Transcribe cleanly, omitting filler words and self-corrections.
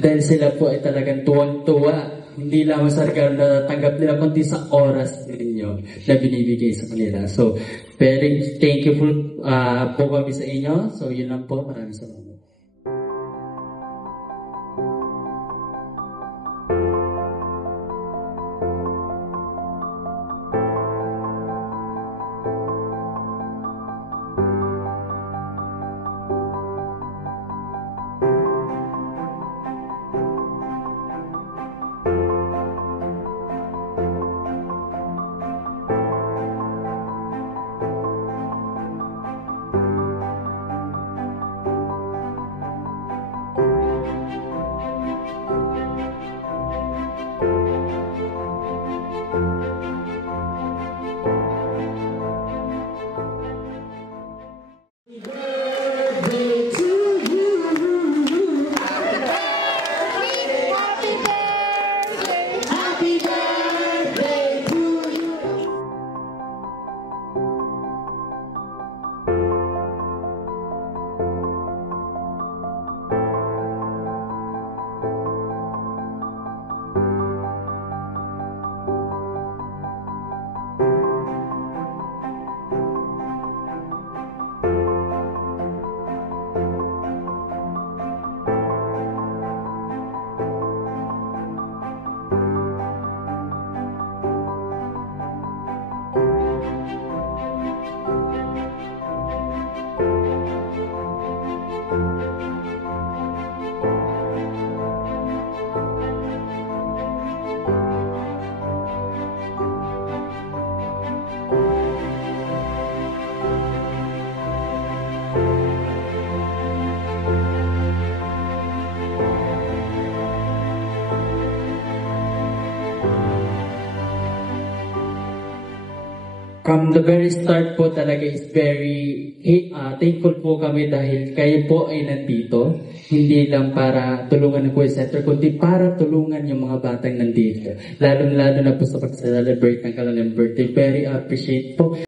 Dahil sila po ay talagang tuwang-tuwa. Hindi lamang sa regalo na natanggap nila, kundi sa oras ninyo na binibigay sa kanila. So, very thankful po kami sa inyo. So, yun lang po. Maraming salamat. From the very start po talaga is very thankful po kami dahil kayo po ay nandito. Hindi lang para tulungan ng Queer Center, kundi para tulungan yung mga batang nandito. Lalo na po sa pag-celebrate ng kanilang birthday. Very appreciate po.